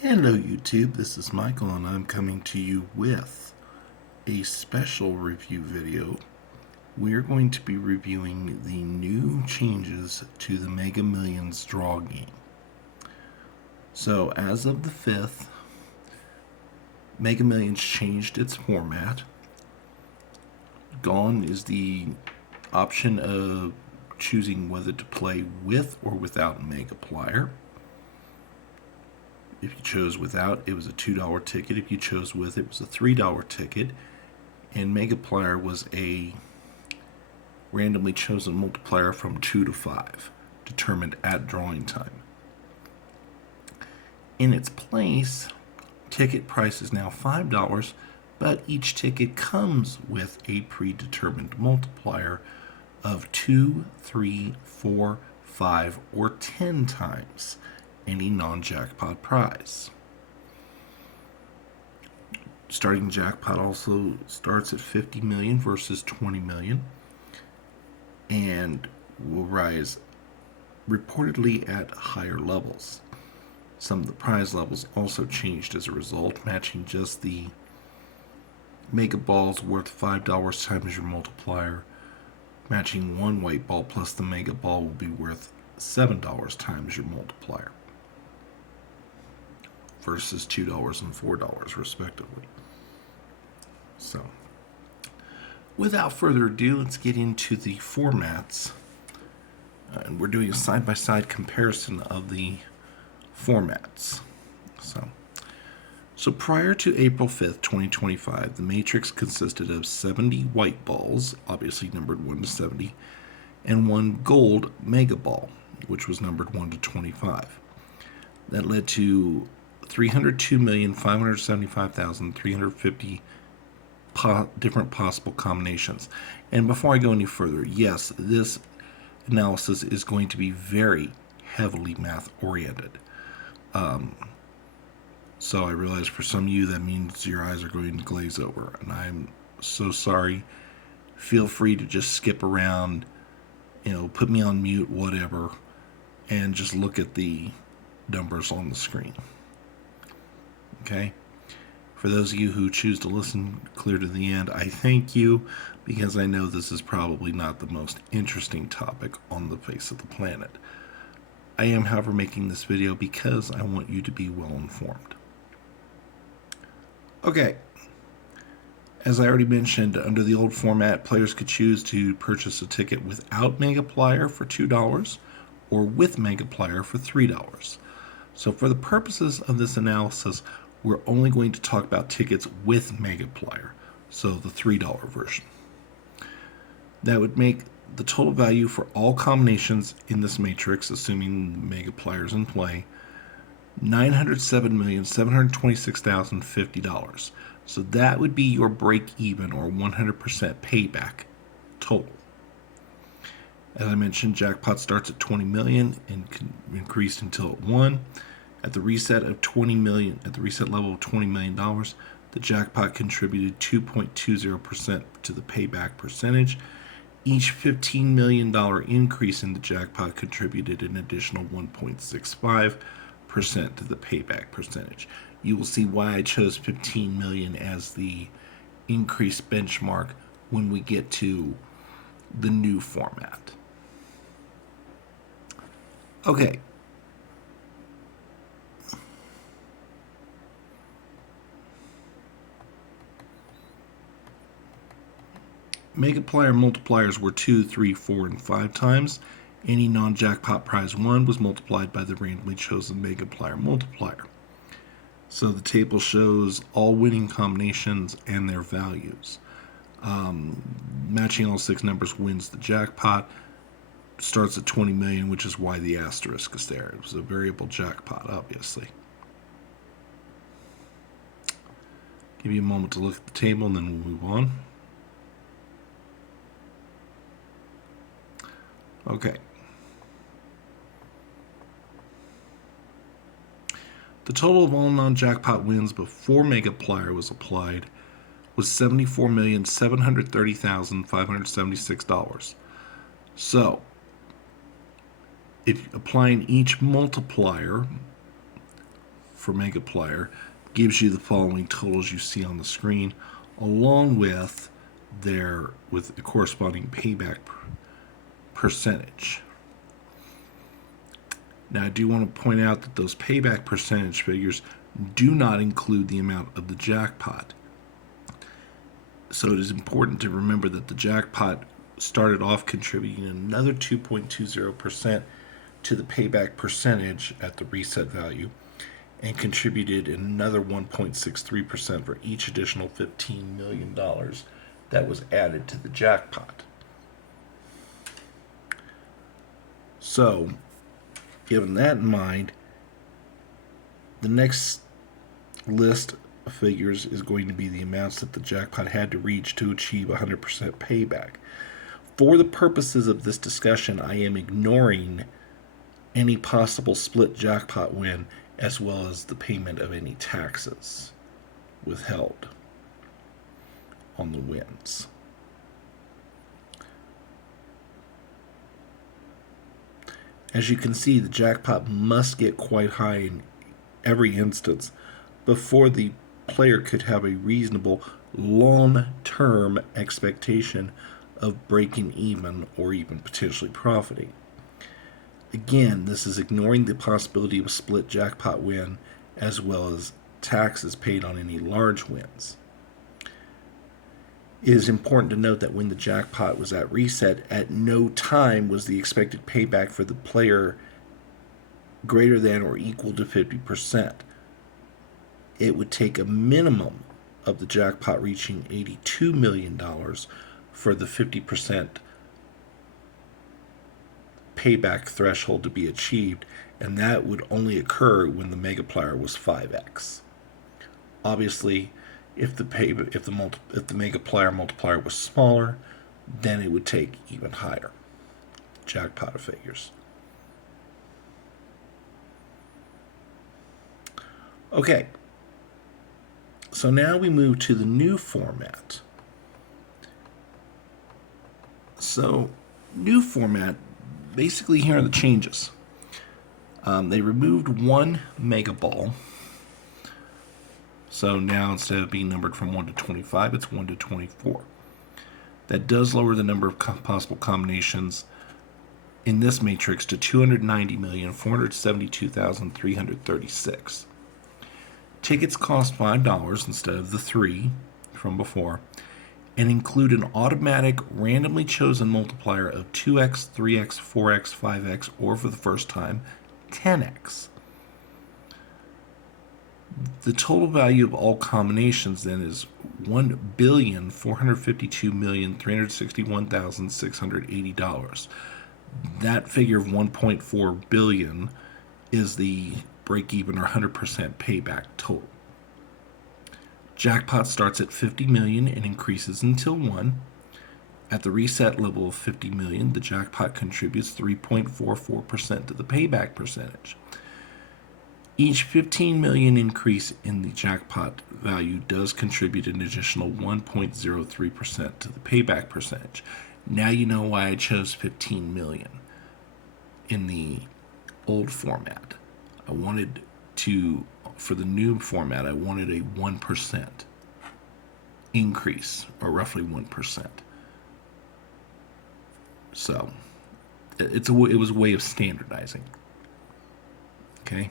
Hello YouTube, this is Michael and I'm coming to you with a special review video. We're going to be reviewing the new changes to the Mega Millions draw game. So as of the 5th, Mega Millions changed its format. Gone is the option of choosing whether to play with or without Megaplier. If you chose without, it was a $2 ticket. If you chose with, it was a $3 ticket. And Megaplier was a randomly chosen multiplier from 2 to 5, determined at drawing time. In its place, ticket price is now $5, but each ticket comes with a predetermined multiplier of 2, 3, 4, 5, or 10 times any non-jackpot prize. Starting jackpot also starts at 50 million versus 20 million and will rise reportedly at higher levels. Some of the prize levels also changed as a result, matching just the Mega Balls worth $5 times your multiplier. Matching one white ball plus the Mega Ball will be worth $7 times your multiplier versus $2 and $4 respectively. So, without further ado, let's get into the formats. And we're doing a side-by-side comparison of the formats. So prior to April 5th, 2025, the matrix consisted of 70 white balls, obviously numbered 1 to 70, and one gold Mega Ball, which was numbered 1 to 25. That led to 302,575,350 different possible combinations. And before I go any further, yes, this analysis is going to be very heavily math oriented. So I realize for some of you that means your eyes are going to glaze over, and I'm so sorry. Feel free to just skip around, put me on mute, whatever, and just look at the numbers on the screen. Okay? For those of you who choose to listen clear to the end, I thank you, because I know this is probably not the most interesting topic on the face of the planet. I am, however, making this video because I want you to be well informed. Okay. As I already mentioned, under the old format, players could choose to purchase a ticket without Megaplier for $2 or with Megaplier for $3. So for the purposes of this analysis, we're only going to talk about tickets with Megaplier, so the $3 version. That would make the total value for all combinations in this matrix, assuming Megaplier is in play, $907,726,050. So that would be your break-even or 100% payback total. As I mentioned, jackpot starts at 20 million and can increase until it won. At the reset level of $20 million, the jackpot contributed 2.20% to the payback percentage. Each $15 million increase in the jackpot contributed an additional 1.65% to the payback percentage. You will see why I chose 15 million as the increased benchmark when we get to the new format. Okay. Megaplier multipliers were 2, 3, 4, and 5 times. Any non-jackpot prize won was multiplied by the randomly chosen Megaplier multiplier. So the table shows all winning combinations and their values. Matching all 6 numbers wins the jackpot. Starts at 20 million, which is why the asterisk is there. It was a variable jackpot, obviously. Give you a moment to look at the table and then we'll move on. Okay. The total of all non-jackpot wins before Megaplier was applied was $74,730,576. So, if applying each multiplier for Megaplier gives you the following totals you see on the screen, along with the corresponding payback percentage. Now, I do want to point out that those payback percentage figures do not include the amount of the jackpot. So it is important to remember that the jackpot started off contributing another 2.20% to the payback percentage at the reset value, and contributed another 1.63% for each additional $15 million that was added to the jackpot. So, given that in mind, the next list of figures is going to be the amounts that the jackpot had to reach to achieve 100% payback. For the purposes of this discussion, I am ignoring any possible split jackpot win, as well as the payment of any taxes withheld on the wins. As you can see, the jackpot must get quite high in every instance before the player could have a reasonable long-term expectation of breaking even or even potentially profiting. Again, this is ignoring the possibility of a split jackpot win, as well as taxes paid on any large wins. It is important to note that when the jackpot was at reset, at no time was the expected payback for the player greater than or equal to 50%. It would take a minimum of the jackpot reaching $82 million for the 50% payback threshold to be achieved, and that would only occur when the Megaplier was 5x. Obviously, if the Megaplier multiplier was smaller, then it would take even higher jackpot figures. Okay, so now we move to the new format. So, new format, basically here are the changes. They removed one Mega Ball. So now instead of being numbered from 1 to 25, it's 1 to 24. That does lower the number of possible combinations in this matrix to 290,472,336. Tickets cost $5 instead of the 3 from before, and include an automatic randomly chosen multiplier of 2x, 3x, 4x, 5x, or for the first time, 10x. The total value of all combinations then is $1,452,361,680. That figure of $1.4 billion is the break-even or 100% payback total. Jackpot starts at 50 million and increases until 1. At the reset level of 50 million, the jackpot contributes 3.44% to the payback percentage. Each 15 million increase in the jackpot value does contribute an additional 1.03% to the payback percentage. Now you know why I chose 15 million in the old format. For the new format, I wanted a 1% increase, or roughly 1%. So, it was a way of standardizing. Okay?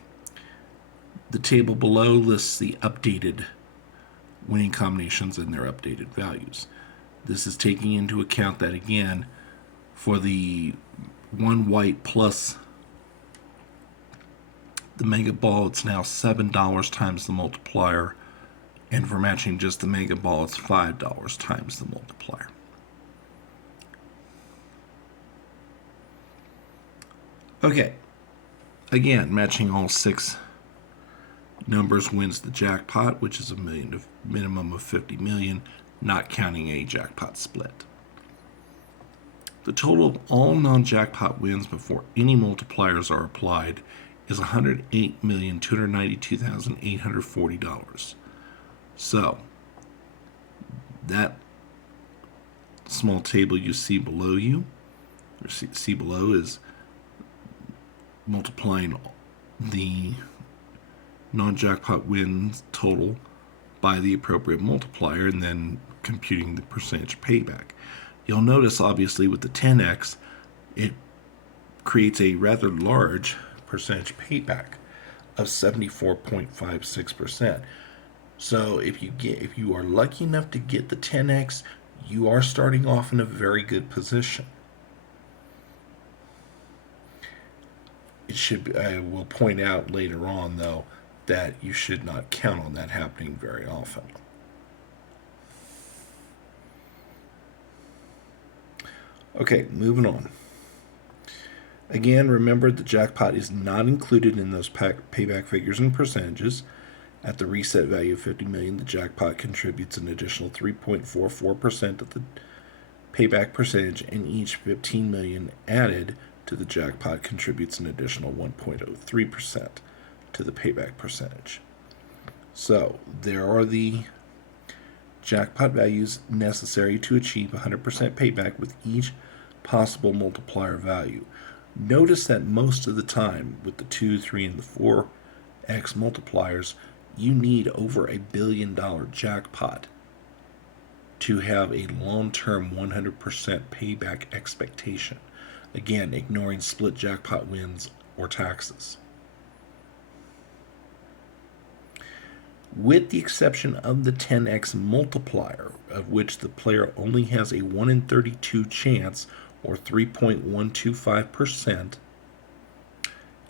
The table below lists the updated winning combinations and their updated values. This is taking into account that, again, for the one white plus the Mega Ball, it's now $7 times the multiplier, and for matching just the Mega Ball, it's $5 times the multiplier. Okay, again, matching all 6 numbers wins the jackpot, which is a minimum of 50 million, not counting a jackpot split. The total of all non-jackpot wins before any multipliers are applied is $108,292,840. So, that small table you see below see below is multiplying the non-jackpot wins total by the appropriate multiplier and then computing the percentage payback. You'll notice, obviously, with the 10x, it creates a rather large percentage payback of 74.56%. So if you are lucky enough to get the 10x, you are starting off in a very good position. I will point out later on, though, that you should not count on that happening very often. Okay, moving on. Again, remember the jackpot is not included in those payback figures and percentages. At the reset value of 50 million, the jackpot contributes an additional 3.44% of the payback percentage, and each 15 million added to the jackpot contributes an additional 1.03% to the payback percentage. So there are the jackpot values necessary to achieve 100% payback with each possible multiplier value. Notice that most of the time with the 2, 3, and the 4x multipliers, you need over $1 billion jackpot to have a long-term 100% payback expectation. Again, ignoring split jackpot wins or taxes. With the exception of the 10x multiplier, of which the player only has a 1 in 32 chance, or 3.125%,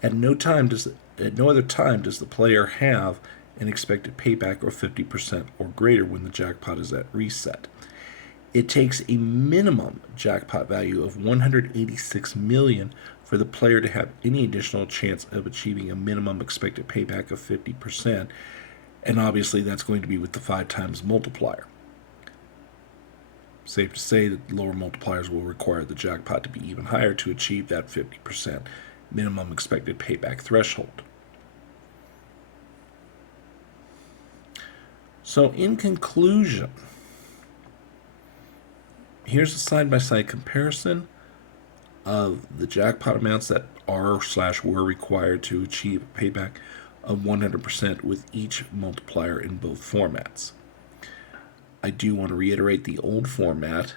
at no other time does the player have an expected payback of 50% or greater when the jackpot is at reset. It takes a minimum jackpot value of 186 million for the player to have any additional chance of achieving a minimum expected payback of 50%, and obviously that's going to be with the 5 times multiplier. Safe to say that lower multipliers will require the jackpot to be even higher to achieve that 50% minimum expected payback threshold. So in conclusion, here's a side-by-side comparison of the jackpot amounts that are/were required to achieve a payback of 100% with each multiplier in both formats. I do want to reiterate the old format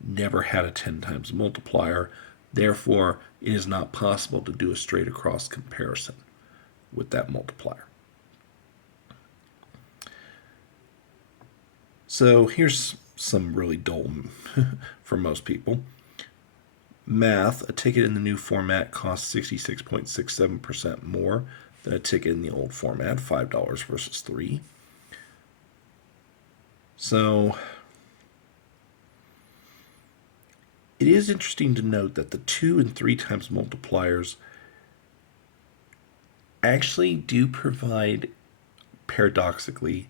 never had a 10 times multiplier. Therefore, it is not possible to do a straight across comparison with that multiplier. So here's some really dull for most people. Math: a ticket in the new format costs 66.67% more than a ticket in the old format, $5 versus $3. So it is interesting to note that the 2 and 3 times multipliers actually do provide, paradoxically,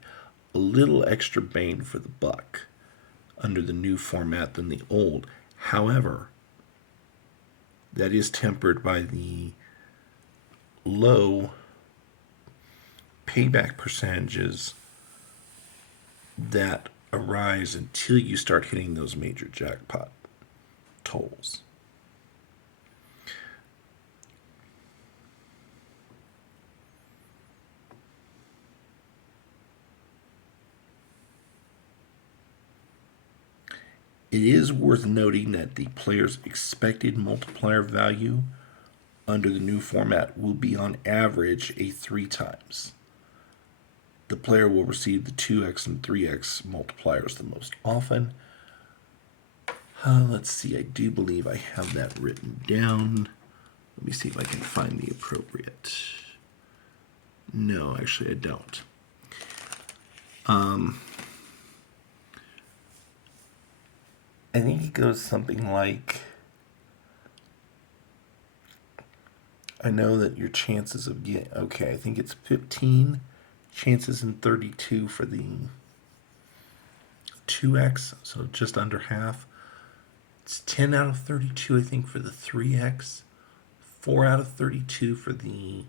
a little extra bang for the buck under the new format than the old. However, that is tempered by the low payback percentages that arise until you start hitting those major jackpot totals. It is worth noting that the player's expected multiplier value under the new format will be on average a 3 times. The player will receive the 2x and 3x multipliers the most often. Let's see, I do believe I have that written down. Let me see if I can find the appropriate. No, actually I don't. I think it goes something like, I know that your chances of getting, okay, I think it's 15 chances in 32 for the 2x, so just under half. It's 10 out of 32, I think, for the 3x, 4 out of 32 for the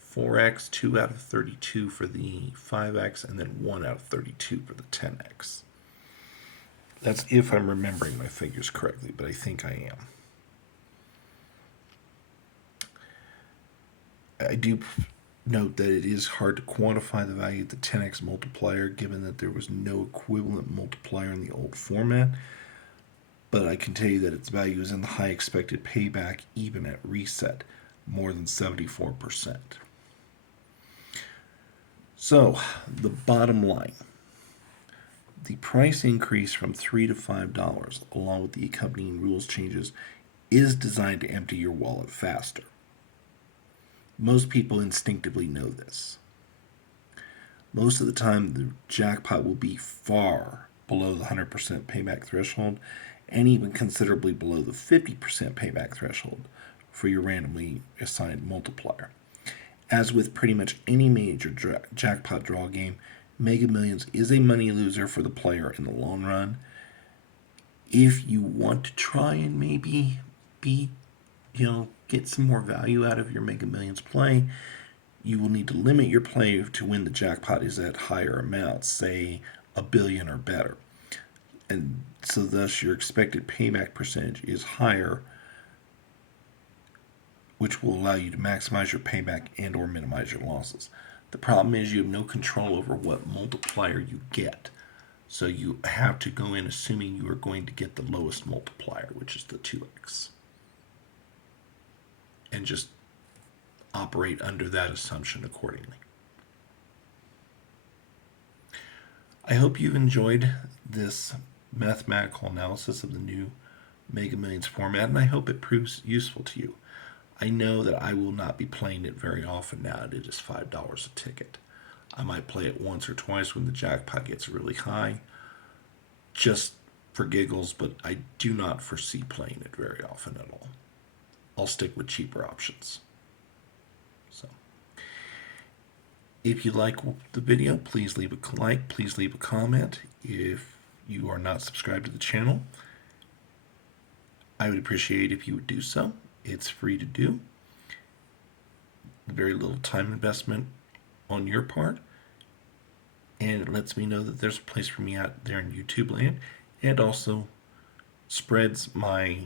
4x, 2 out of 32 for the 5x, and then 1 out of 32 for the 10x. That's if I'm remembering my figures correctly, but I think I am. I do note that it is hard to quantify the value of the 10x multiplier given that there was no equivalent multiplier in the old format, but I can tell you that its value is in the high expected payback even at reset, more than 74%. So, the bottom line, the price increase from $3 to $5, along with the accompanying rules changes, is designed to empty your wallet faster. Most people instinctively know this. Most of the time, the jackpot will be far below the 100% payback threshold and even considerably below the 50% payback threshold for your randomly assigned multiplier. As with pretty much any major jackpot draw game, Mega Millions is a money loser for the player in the long run. If you want to try and maybe get some more value out of your Mega Millions play, you will need to limit your play to when the jackpot is at higher amounts, say a billion or better. And so thus your expected payback percentage is higher, which will allow you to maximize your payback and or minimize your losses. The problem is you have no control over what multiplier you get. So you have to go in assuming you are going to get the lowest multiplier, which is the 2x. And just operate under that assumption accordingly. I hope you've enjoyed this mathematical analysis of the new Mega Millions format, and I hope it proves useful to you. I know that I will not be playing it very often now. It is $5 a ticket. I might play it once or twice when the jackpot gets really high, just for giggles, but I do not foresee playing it very often at all. I'll stick with cheaper options. So, if you like the video, please leave a like, please leave a comment. If you are not subscribed to the channel, I would appreciate if you would do so. It's free to do. Very little time investment on your part. And it lets me know that there's a place for me out there in YouTube land. And also spreads my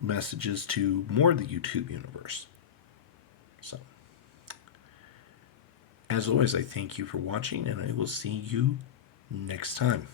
messages to more of the YouTube universe. So, as always, I thank you for watching, and I will see you next time.